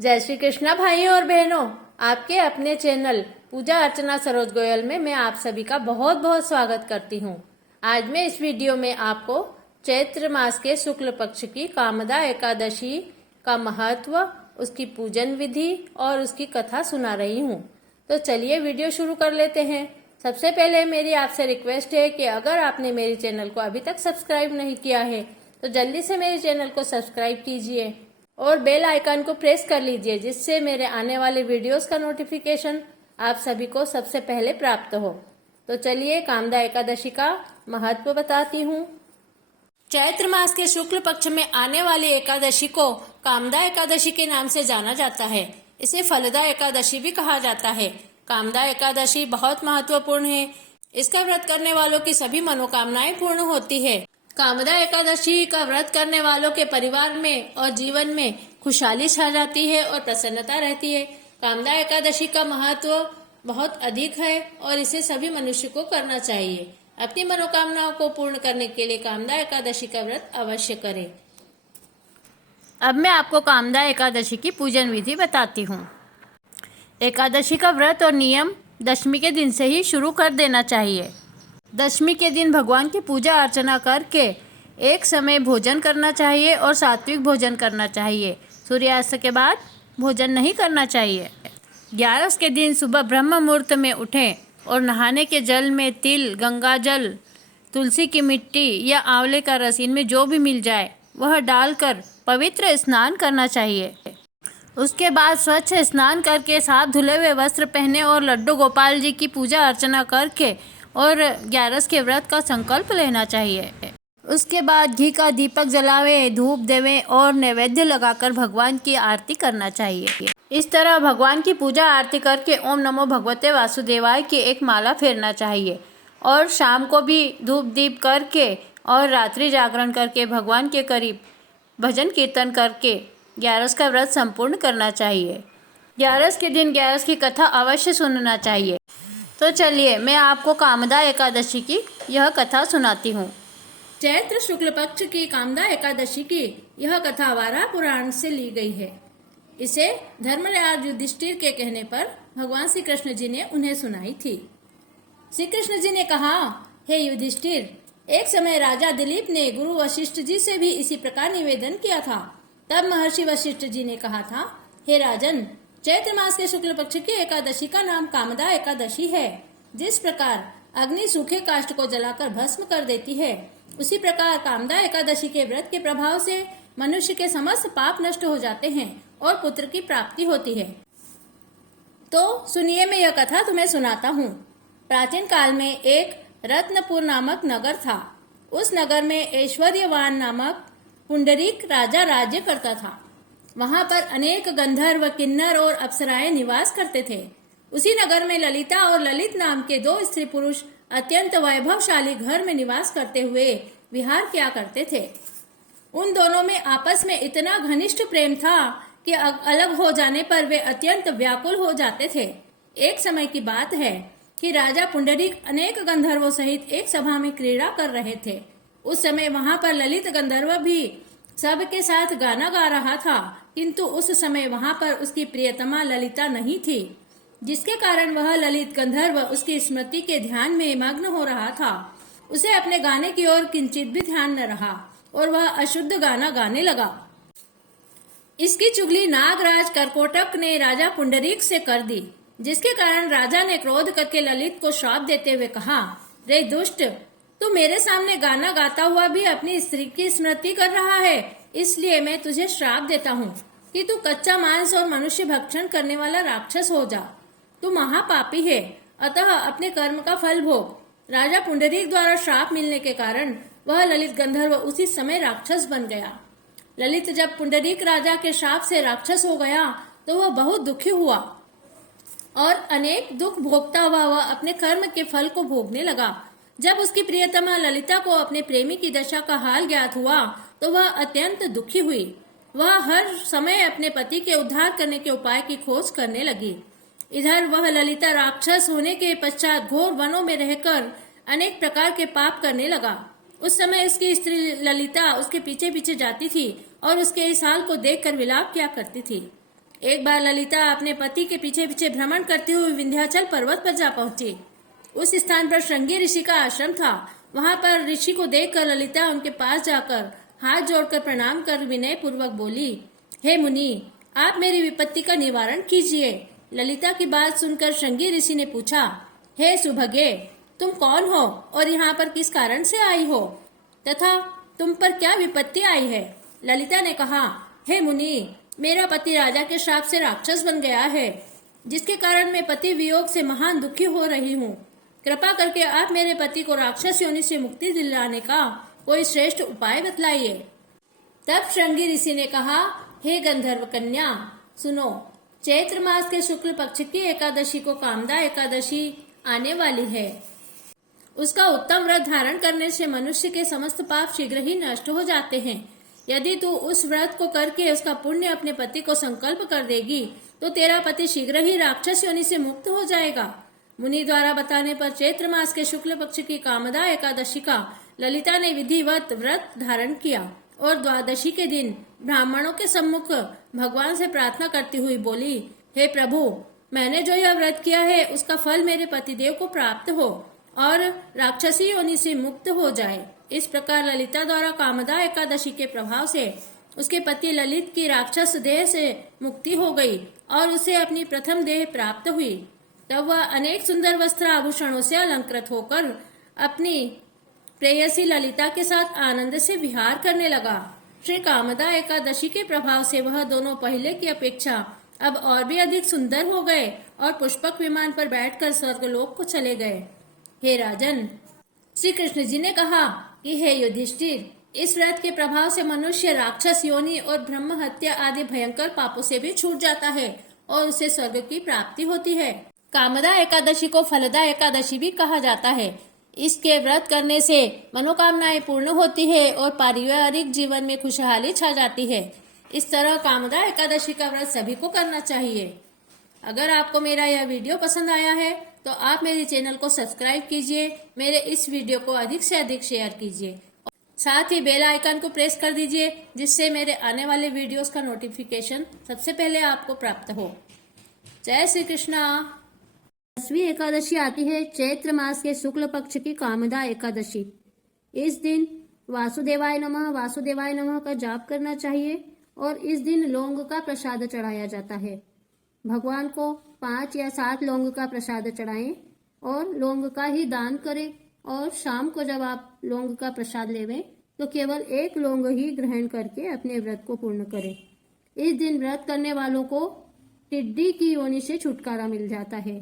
जय श्री कृष्णा भाइयों और बहनों, आपके अपने चैनल पूजा अर्चना सरोज गोयल में मैं आप सभी का बहुत बहुत स्वागत करती हूँ। आज मैं इस वीडियो में आपको चैत्र मास के शुक्ल पक्ष की कामदा एकादशी का महत्व, उसकी पूजन विधि और उसकी कथा सुना रही हूँ। तो चलिए वीडियो शुरू कर लेते हैं। सबसे पहले मेरी आपसे रिक्वेस्ट है कि अगर आपने मेरे चैनल को अभी तक सब्सक्राइब नहीं किया है तो जल्दी से मेरे चैनल को सब्सक्राइब कीजिए और बेल आइकन को प्रेस कर लीजिए, जिससे मेरे आने वाले वीडियोस का नोटिफिकेशन आप सभी को सबसे पहले प्राप्त हो। तो चलिए कामदा एकादशी का महत्व बताती हूँ। चैत्र मास के शुक्ल पक्ष में आने वाली एकादशी को कामदा एकादशी के नाम से जाना जाता है। इसे फलदा एकादशी भी कहा जाता है। कामदा एकादशी बहुत महत्वपूर्ण है। इसका व्रत करने वालों की सभी मनोकामनाएं पूर्ण होती है। कामदा एकादशी का व्रत करने वालों के परिवार में और जीवन में खुशहाली छा जाती है और प्रसन्नता रहती है। कामदा एकादशी का महत्व बहुत अधिक है और इसे सभी मनुष्य को करना चाहिए। अपनी मनोकामनाओं को पूर्ण करने के लिए कामदा एकादशी का व्रत अवश्य करें। अब मैं आपको कामदा एकादशी की पूजन विधि बताती हूँ। एकादशी का व्रत और नियम दशमी के दिन से ही शुरू कर देना चाहिए। दशमी के दिन भगवान की पूजा अर्चना करके एक समय भोजन करना चाहिए और सात्विक भोजन करना चाहिए। सूर्यास्त के बाद भोजन नहीं करना चाहिए। 11 के दिन सुबह ब्रह्म मुहूर्त में उठें और नहाने के जल में तिल, गंगा जल, तुलसी की मिट्टी या आंवले का रस, इनमें जो भी मिल जाए वह डालकर पवित्र स्नान करना चाहिए। उसके बाद स्वच्छ स्नान करके साफ धुले हुए वस्त्र पहने और लड्डू गोपाल जी की पूजा अर्चना करके और 11 के व्रत का संकल्प लेना चाहिए। उसके बाद घी का दीपक जलावे, धूप देवें और नैवेद्य लगाकर भगवान की आरती करना चाहिए। इस तरह भगवान की पूजा आरती करके ओम नमो भगवते वासुदेवाय की एक माला फेरना चाहिए और शाम को भी धूप दीप करके और रात्रि जागरण करके भगवान के करीब भजन कीर्तन करके 11 का व्रत संपूर्ण करना चाहिए। 11 के दिन 11 की कथा अवश्य सुनना चाहिए। तो चलिए मैं आपको कामदा एकादशी की यह कथा सुनाती हूँ। चैत्र शुक्ल पक्ष की कामदा एकादशी की यह कथा वाराह पुराण से ली गई है। इसे धर्मराज युधिष्ठिर के कहने पर भगवान श्री कृष्ण जी ने उन्हें सुनाई थी। श्री कृष्ण जी ने कहा, हे युधिष्ठिर, एक समय राजा दिलीप ने गुरु वशिष्ठ जी से भी इसी प्रकार निवेदन किया था। तब महर्षि वशिष्ठ जी ने कहा था, हे राजन, चैत्र मास के शुक्ल पक्ष की एकादशी का नाम कामदा एकादशी है। जिस प्रकार अग्नि सूखे काष्ठ को जलाकर भस्म कर देती है, उसी प्रकार कामदा एकादशी के व्रत के प्रभाव से मनुष्य के समस्त पाप नष्ट हो जाते हैं और पुत्र की प्राप्ति होती है। तो सुनिए, मैं यह कथा तुम्हें सुनाता हूँ। प्राचीन काल में एक रत्नपुर नामक नगर था। उस नगर में ऐश्वर्यवान नामक पुंडरीक राजा राज्य करता था। वहां पर अनेक गंधर्व, किन्नर और अप्सराएं निवास करते थे। उसी नगर में ललिता और ललित नाम के दो स्त्री पुरुष अत्यंत वैभवशाली घर में निवास करते हुए विहार किया करते थे। उन दोनों में आपस में इतना घनिष्ठ प्रेम था कि अलग हो जाने पर वे अत्यंत व्याकुल हो जाते थे। एक समय की बात है कि राजा पुंडरीक अनेक गंधर्वों सहित एक सभा में क्रीड़ा कर रहे थे। उस समय वहां पर ललित गंधर्व भी सबके साथ गाना गा रहा था, किंतु उस समय वहां पर उसकी प्रियतमा ललिता नहीं थी, जिसके कारण वह ललित गंधर्व उसकी स्मृति के ध्यान में मग्न हो रहा था। उसे अपने गाने की ओर किंचित भी ध्यान न रहा और वह अशुद्ध गाना गाने लगा। इसकी चुगली नागराज करकोटक ने राजा पुंडरीक से कर दी, जिसके कारण राजा ने क्रोध करके ललित को श्राप देते हुए कहा, रे दुष्ट, तू मेरे सामने गाना गाता हुआ भी अपनी स्त्री की स्मृति कर रहा है, इसलिए मैं तुझे श्राप देता हूँ कि तू कच्चा मांस और मनुष्य भक्षण करने वाला राक्षस हो जा। तू महापापी है, अतः अपने कर्म का फल भोग। राजा पुंडरीक द्वारा श्राप मिलने के कारण वह ललित गंधर्व उसी समय राक्षस बन गया। ललित जब पुंडरीक राजा के श्राप से राक्षस हो गया तो वह बहुत दुखी हुआ और अनेक दुख भोगता हुआ वह अपने कर्म के फल को भोगने लगा। जब उसकी प्रियतमा ललिता को अपने प्रेमी की दशा का हाल ज्ञात हुआ तो वह अत्यंत दुखी हुई। वह हर समय अपने पति के उद्धार करने के उपाय की खोज करने लगी। इधर वह ललिता राक्षस होने के पश्चात घोर वनों में रहकर अनेक प्रकार के पाप करने लगा। उस समय उसकी स्त्री ललिता उसके पीछे पीछे जाती थी और उसके इस हाल को देखकर विलाप किया करती थी। एक बार ललिता अपने पति के पीछे पीछे भ्रमण करते हुए विंध्याचल पर्वत पर जा पहुंची। उस स्थान पर श्रृंगी ऋषि का आश्रम था। वहां पर ऋषि को देखकर ललिता उनके पास जाकर हाथ जोड़कर प्रणाम कर विनय पूर्वक बोली, हे मुनि, आप मेरी विपत्ति का निवारण कीजिए। ललिता की बात सुनकर श्रृंगी ऋषि ने पूछा, हे सुभगे, तुम कौन हो और यहाँ पर किस कारण से आई हो तथा तुम पर क्या विपत्ति आई है? ललिता ने कहा, हे मुनि, मेरा पति राजा के श्राप से राक्षस बन गया है, जिसके कारण मैं पति वियोग से महान दुखी हो रही हूँ। कृपा करके आप मेरे पति को राक्षस योनि से मुक्ति दिलाने का कोई श्रेष्ठ उपाय बतलाइए। तब श्रृंगी ऋषि ने कहा, हे गंधर्व कन्या, सुनो, चैत्र मास के शुक्ल पक्ष की एकादशी को कामदा एकादशी आने वाली है। उसका उत्तम व्रत धारण करने से मनुष्य के समस्त पाप शीघ्र ही नष्ट हो जाते हैं। यदि तू उस व्रत को करके उसका पुण्य अपने पति को संकल्प कर देगी तो तेरा पति शीघ्र ही राक्षस योनि से मुक्त हो जाएगा। मुनि द्वारा बताने पर चैत्र मास के शुक्ल पक्ष की कामदा एकादशी का ललिता ने विधिवत व्रत धारण किया और द्वादशी के दिन ब्राह्मणों के सम्मुख भगवान से प्रार्थना करती हुई बोली, हे प्रभु, मैंने जो यह व्रत किया है उसका फल मेरे पतिदेव को प्राप्त हो और राक्षसी योनि से मुक्त हो जाए। इस प्रकार ललिता द्वारा कामदा एकादशी के प्रभाव से उसके पति ललित की राक्षस देह से मुक्ति हो गई और उसे अपनी प्रथम देह प्राप्त हुई। तब वह अनेक सुंदर वस्त्र आभूषणों से अलंकृत होकर अपनी प्रेयसी ललिता के साथ आनंद से विहार करने लगा। श्री कामदा एकादशी के प्रभाव से वह दोनों पहले की अपेक्षा अब और भी अधिक सुंदर हो गए और पुष्पक विमान पर बैठकर स्वर्गलोक को चले गए। हे राजन, श्री कृष्ण जी ने कहा कि हे युधिष्ठिर, इस व्रत के प्रभाव से मनुष्य राक्षस योनि और ब्रह्म हत्या आदि भयंकर पापों से भी छूट जाता है और उसे स्वर्ग की प्राप्ति होती है। कामदा एकादशी को फलदा एकादशी भी कहा जाता है। इसके व्रत करने से मनोकामनाएं पूर्ण होती है और पारिवारिक जीवन में खुशहाली छा जाती है। इस तरह कामदा एकादशी का व्रत सभी को करना चाहिए। अगर आपको मेरा यह वीडियो पसंद आया है तो आप मेरे चैनल को सब्सक्राइब कीजिए, मेरे इस वीडियो को अधिक से अधिक शेयर कीजिए, साथ ही बेल आइकन को प्रेस कर दीजिए जिससे मेरे आने वाले वीडियोस का नोटिफिकेशन सबसे पहले आपको प्राप्त हो। जय श्री कृष्णा। 10वीं एकादशी आती है चैत्र मास के शुक्ल पक्ष की कामदा एकादशी। इस दिन वासुदेवाय नमः का जाप करना चाहिए और इस दिन लौंग का प्रसाद चढ़ाया जाता है। भगवान को 5 या 7 लौंग का प्रसाद चढ़ाएं और लौंग का ही दान करें और शाम को जब आप लौंग का प्रसाद लेवें तो केवल 1 लौंग ही ग्रहण करके अपने व्रत को पूर्ण करें। इस दिन व्रत करने वालों को टिड्डी की योनि से छुटकारा मिल जाता है।